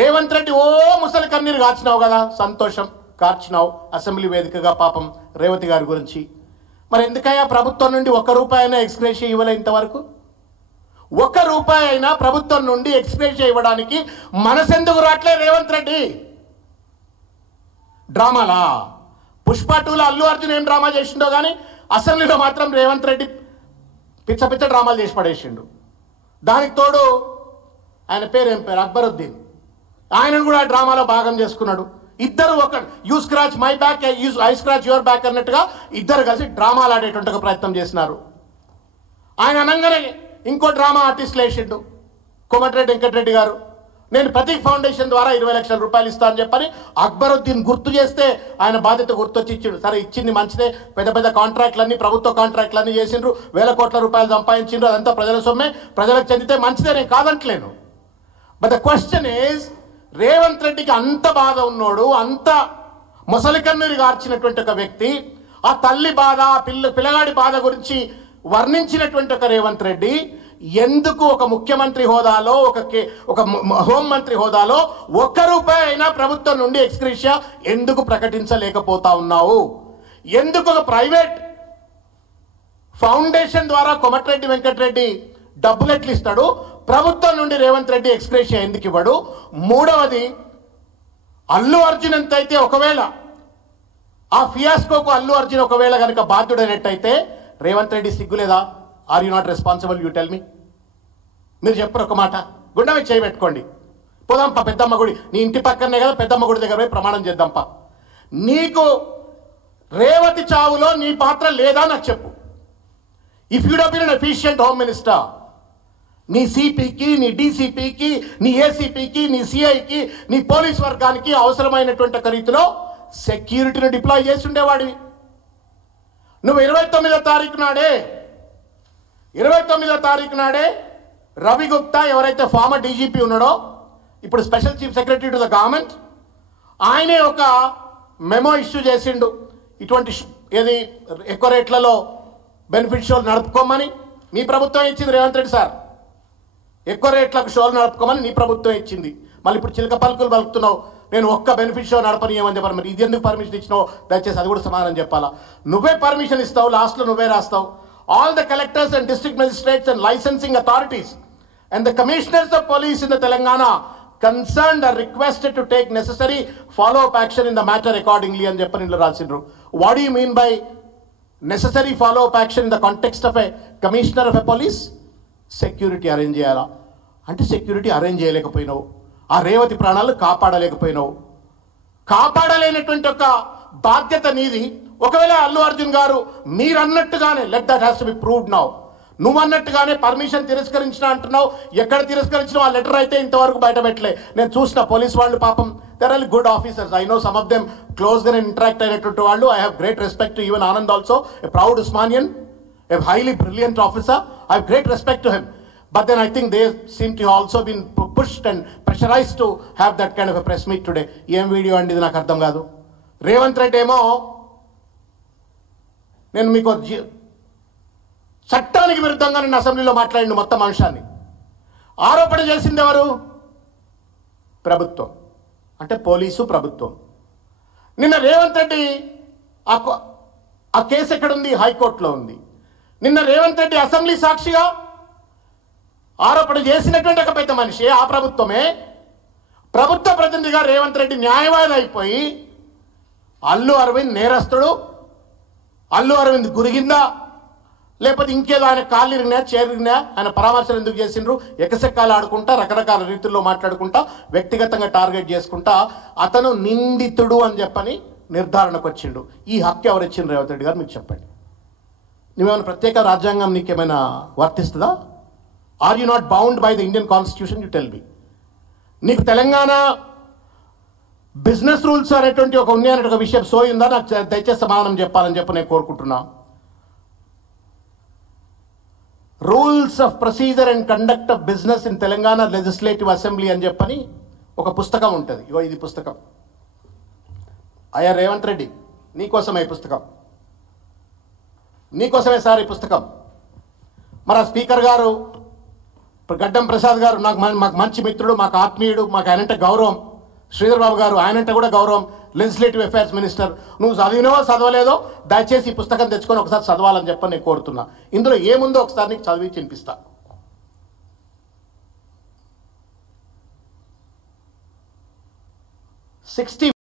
రేవంత్ రెడ్డి ఓ ముసలి కన్నీరు కాచినావు కదా, సంతోషం కార్చినావు అసెంబ్లీ వేదికగా పాపం రేవతి గారి గురించి. మరి ఎందుకయ్యా ప్రభుత్వం నుండి ₹1 అయినా ఎక్స్గ్రేషియా ఇవ్వలే ఇంతవరకు? ₹1 అయినా ప్రభుత్వం నుండి ఎక్స్గ్రేషియా ఇవ్వడానికి మనసెందుకు రాట్లే రేవంత్ రెడ్డి? డ్రామాలా? పుష్ప 2లో అల్లు అర్జున్ ఏం డ్రామా చేసిండో కానీ అసెంబ్లీలో మాత్రం రేవంత్ రెడ్డి పిచ్చ పిచ్చ డ్రామాలు చేసి పడేసిండు. దానికి తోడు ఆయన ఏం పేరు అక్బరుద్దీన్, ఆయనను కూడా డ్రామాలో భాగం చేసుకున్నాడు. ఇద్దరు ఒక you scratch my back I scratch your back అన్నట్టుగా ఇద్దరు కలిసి డ్రామాలు ఆడేటువంటి ప్రయత్నం చేసినారు. ఆయన అనగానే ఇంకో డ్రామా ఆర్టిస్టులు వేసిండు కోమటిరెడ్డి వెంకటరెడ్డి గారు. నేను ప్రతీక్ ఫౌండేషన్ ద్వారా 20 లక్షల రూపాయలు ఇస్తా అని చెప్పని అక్బరుద్దీన్ గుర్తు చేస్తే ఆయన బాధ్యత గుర్తొచ్చి ఇచ్చిండు. సరే ఇచ్చింది మంచిదే, పెద్ద పెద్ద కాంట్రాక్ట్లన్నీ ప్రభుత్వ కాంట్రాక్ట్లన్నీ చేసిండ్రు, ₹1,000 కోట్ల సంపాదించిండ్రు, అదంతా ప్రజల సొమ్మే, ప్రజలకు చెందితే మంచిదే, నేను కాదంటలేను. But the question is, Revanth రెడ్డికి అంత బాధ ఉన్నోడు, అంత మొసలి కన్నీరు గార్చినటువంటి ఒక వ్యక్తి, ఆ తల్లి బాధ, ఆ పిల్లగాడి బాధ గురించి వర్ణించినటువంటి ఒక రేవంత్ రెడ్డి ఎందుకు ఒక ముఖ్యమంత్రి హోదాలో, ఒక హోంమంత్రి హోదాలో ₹1 అయినా ప్రభుత్వం నుండి ఎక్స్గ్రేషియా ఎందుకు ప్రకటించలేకపోతా ఉన్నావు? ఎందుకు ఒక ప్రైవేట్ ఫౌండేషన్ ద్వారా కోమటిరెడ్డి వెంకటరెడ్డి డబ్బులు ఎట్లు ఇస్తాడు, ప్రభుత్వం నుండి రేవంత్ రెడ్డి ఎక్స్గ్రేషియా ఎందుకు ఇవ్వడు? మూడవది, అల్లు అర్జున్ ఎంతైతే ఒకవేళ ఆ ఫియాస్కోకు అల్లు అర్జున్ ఒకవేళ కనుక బాధ్యుడైనట్టయితే రేవంత్ రెడ్డి సిగ్గులేదా? Are you not responsible? You tell me. మీరు చెప్పరు ఒక మాట, గుండె మీద చేయి పెట్టుకోండి, పోదాంపా పెద్దమ్మ గుడి, నీ ఇంటి పక్కనే కదా, పెద్దమ్మ గుడి దగ్గర పోయి ప్రమాణం చేద్దాంపా. నీకు రేవతి చావులో నీ పాత్ర లేదా నాకు చెప్పు. If you had been an efficient home minister, నీ సిపికి, నీ డీసీపీకి, నీ ఏసీపీకి, నీ సిఐకి, నీ పోలీస్ వర్గానికి అవసరమైనటువంటి రీతిలో సెక్యూరిటీని డిప్లాయ్ చేసి ఉండేవాడివి. నువ్వు 29వ తారీఖు నాడే రవి గుప్తా, ఎవరైతే ఫార్మర్ డీజీపీ ఉన్నాడో, ఇప్పుడు special chief secretary to the government, ఆయనే ఒక మెమో ఇష్యూ చేసిండు, ఇటువంటి ఏది ఎక్కువ రేట్లలో బెనిఫిట్ షోలు నడుపుకోమని. మీ ప్రభుత్వం ఇచ్చింది రేవంత్ రెడ్డి సార్, ఎక్కువ రేట్లకు షోలు నడుపుకోమని నీ ప్రభుత్వం ఇచ్చింది. మళ్ళీ ఇప్పుడు చిలక పలుకులు పలుకుతున్నావు, నేను ఒక్క బెనిఫిట్ షో నడపనీయమని చెప్పాను. మరి ఇది ఎందుకు పర్మిషన్ ఇచ్చినావు? దయచేసి అది కూడా సమాధానం చెప్పాలా. నువ్వే పర్మిషన్ ఇస్తావు, లాస్ట్లో నువ్వే రాస్తావు. All the collectors and district magistrates and licensing authorities and the commissioners of police in the Telangana concerned are requested to take necessary follow-up action in the matter accordingly అని చెప్పని ఇందులో రాసిండ్రు. What do you mean by necessary follow-up action in the context of a commissioner of a police? Security arrange చేయాలా అంటే security arrange చేయలేకపోయినావు, ఆ రేవతి ప్రాణాలు కాపాడలేకపోయినావు. కాపాడలేనటువంటి ఒక బాధ్యత నీది. ఒకవేళ అల్లు అర్జున్ గారు మీరన్నట్టుగానే, let that has to be proved now, నువ్వన్నట్టుగానే పర్మిషన్ తిరస్కరించిన అంటున్నావు. ఎక్కడ తిరస్కరించినావు? ఆ లెటర్ అయితే ఇంతవరకు బయట పెట్టలే. నేను చూసిన పోలీస్ వాళ్ళు పాపం, there are good officers, I know some of them క్లోజ్గా ఇంటరాక్ట్ అయినటువంటి వాళ్ళు. I have great respect to even Anand also, a proud Osmanian, a highly brilliant officer. I have great respect to him. But then I think they seem to have also been pushed and pressurized to have that kind of a press meet today. ఏం video అండి ఇది నాకు అర్థం కాదు. రేవంత్ రెడ్డి ఏమో నేను మీకు చట్టానికి విరుద్ధంగా నేను అసెంబ్లీలో మాట్లాడిన మొత్తం అంశాన్ని ఆరోపణ చేసింది ఎవరు? ప్రభుత్వం, అంటే పోలీసు ప్రభుత్వం. నిన్న రేవంత్ రెడ్డి ఆ కేసు ఎక్కడుంది? హైకోర్టులో ఉంది. నిన్న రేవంత్ రెడ్డి అసెంబ్లీ సాక్షిగా ఆరోపణ చేసినటువంటి ఒక పెద్ద మనిషి, ఆ ప్రభుత్వమే, ప్రభుత్వ ప్రతినిధిగా రేవంత్ రెడ్డి న్యాయవాది అయిపోయి అల్లు అరవింద్ నేరస్తుడు, అల్లు అరవింద్ గురిగిందా లేకపోతే ఇంకేదో ఆయన కాళ్ళు ఇరిగినా చేరిగినా ఆయన పరామర్శలు ఎందుకు చేసిండ్రు, ఎకసెక్కాలు ఆడుకుంటా రకరకాల రీతుల్లో మాట్లాడుకుంటా వ్యక్తిగతంగా టార్గెట్ చేసుకుంటా అతను నిందితుడు అని చెప్పని నిర్ధారణకు వచ్చిండు. ఈ హక్కు ఎవరు ఇచ్చిండ్రు రేవంత్ రెడ్డి గారు? మీకు చెప్పండి. నువ్వేమైనా ప్రత్యేక రాజ్యాంగం నీకేమైనా వర్తిస్తుందా? Are you not bound by the Indian constitution? You tell me. నీకు తెలంగాణ బిజినెస్ రూల్స్ అనేటువంటి ఒక ఉన్నాయనే ఒక విషయం సోయిందా? నాకు దయచేసి సమాధానం చెప్పాలని చెప్పి నేను కోరుకుంటున్నా. Rules of procedure and conduct of business in Telangana legislative assembly అని చెప్పని ఒక పుస్తకం ఉంటుంది. ఇగో ఇది పుస్తకం. అయ్యా రేవంత్ రెడ్డి, నీకోసమే ఈ పుస్తకం, నీకోసమే సార్ ఈ పుస్తకం. మరి ఆ స్పీకర్ గారు ఇప్పుడు గడ్డం ప్రసాద్ గారు మాకు మంచి మిత్రుడు, మాకు ఆత్మీయుడు, మాకు ఆయనంటే గౌరవం. శ్రీధర్ బాబు గారు ఆయనంటే కూడా గౌరవం, లెజిస్లేటివ్ అఫైర్స్ మినిస్టర్. నువ్వు చదివినవో చదవలేదో దయచేసి ఈ పుస్తకం తెచ్చుకొని ఒకసారి చదవాలని చెప్పని నేను కోరుతున్నా. ఇందులో ఏముందో ఒకసారి నీకు చదివి వినిపిస్తా. 60